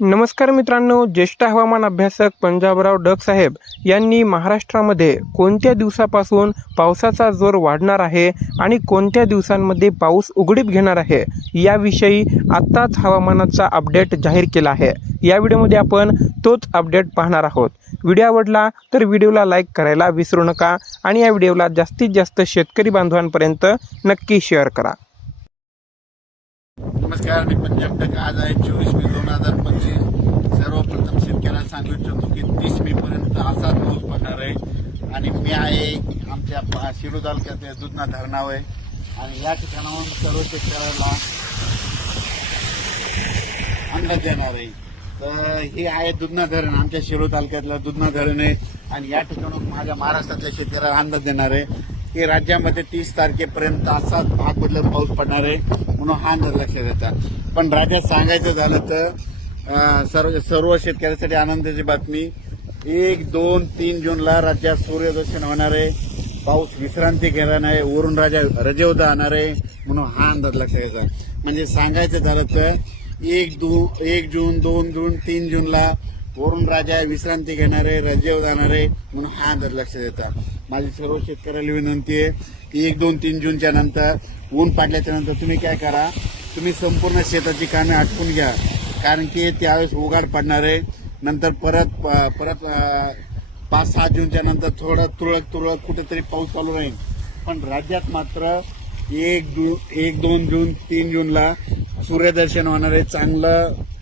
नमस्कार मित्रांनो ज्येष्ठ हवामान अभ्यासक पंजाबराव डग साहेब यांनी महाराष्ट्रामध्ये कोणत्या दिवसापासून पावसाचा जोर वाढणार आहे आणि कोणत्या दिवसांमध्ये पाऊस उघडीप घेणार आहे याविषयी आत्ताच हवामानाचा अपडेट जाहीर केला आहे. या व्हिडिओमध्ये आपण तोच अपडेट पाहणार आहोत. व्हिडिओ आवडला तर व्हिडिओला लाईक करायला विसरू नका आणि या व्हिडिओला जास्तीत जास्त शेतकरी बांधवांपर्यंत नक्की शेअर करा. नमस्कार मी पंजाब तक आज आहे? चोवीस मे दोन हजार पंचवीस. सर्वप्रथम शेतकऱ्याला सांगू इच्छितो की तीस मे पर्यंत असाच पाऊस पडणार आहे. आणि मी आहे आमच्या शिरू तालुक्यात दुधना धरणावर आहे. आणि या ठिकाणाहून सर्व शेतकऱ्याला अंदाज देणार आहे. तर हे आहे दुधना धरण आमच्या शिरू तालुक्यातलं दुधना धरण आहे आणि या ठिकाणून माझ्या महाराष्ट्रातल्या शेतकऱ्याला अंदाज देणार आहे. की राज्यामध्ये तीस तारखेपर्यंत असाच भाग बदलत पाऊस पडणार आहे म्हणून हा अंदाज लक्षात येतात पण राज्यात सांगायचं झालं तर सर्व सर्व शेतकऱ्यासाठी आनंदाची बातमी एक दोन तीन जूनला राज्यात सूर्यदर्शन होणार आहे. पाऊस विश्रांती घेणार आहे. वरून राजा रजेवदा आणणार आहे म्हणून हा अंदाज लक्षात यायचा म्हणजे सांगायचं झालं तर एक दो एक जून दोन जून तीन जूनला वरून राजा विश्रांती घेणारे रजेव जाणारे म्हणून हा अंदाज लक्षात येतात माझी सर्व शेतकऱ्याला विनंती आहे की एक दोन तीन जूनच्या नंतर ऊन पाडल्याच्या नंतर तुम्ही काय करा तुम्ही संपूर्ण शेताची कामे आटपून घ्या. कारण की त्यावेळेस उघाड पडणार आहे. नंतर परत परत पाच सहा जूनच्या नंतर थोडं तुरळक तुरळक कुठेतरी पाऊस चालू राहील. पण राज्यात मात्र एक जून एक दोन जून तीन जूनला सूर्यदर्शन होणार आहे. चांगलं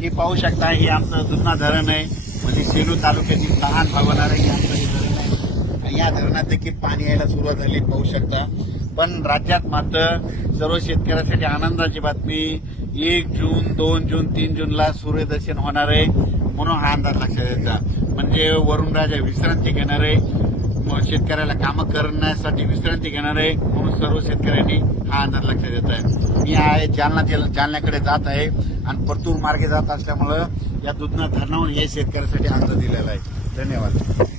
ही पाहू शकता हे आमचं जुना धरण आहे. म्हणजे सेलू तालुक्यातील लहान भागवणार आहे हे आमचं हे धरण आहे. या धरणात देखील पाणी यायला सुरुवात झाली पाहू शकता. पण राज्यात मात्र सर्व शेतकऱ्यासाठी आनंदाची बातमी एक जून दोन जून तीन जूनला सूर्यदर्शन होणार आहे म्हणून हा अंदाज लक्षात यायचा म्हणजे वरुण राजा विश्रांती घेणार आहे शेतकऱ्याला कामं करण्यासाठी विश्रांती घेणार आहे म्हणून सर्व शेतकऱ्यांनी हा अंदाज लक्षात येत आहे मी आहे जालना जालन्याकडे जात आहे. आणि परतूर मार्गे जात असल्यामुळं या दुधना धरणावरून हे शेतकऱ्यासाठी अंदाज दिलेला आहे. धन्यवाद.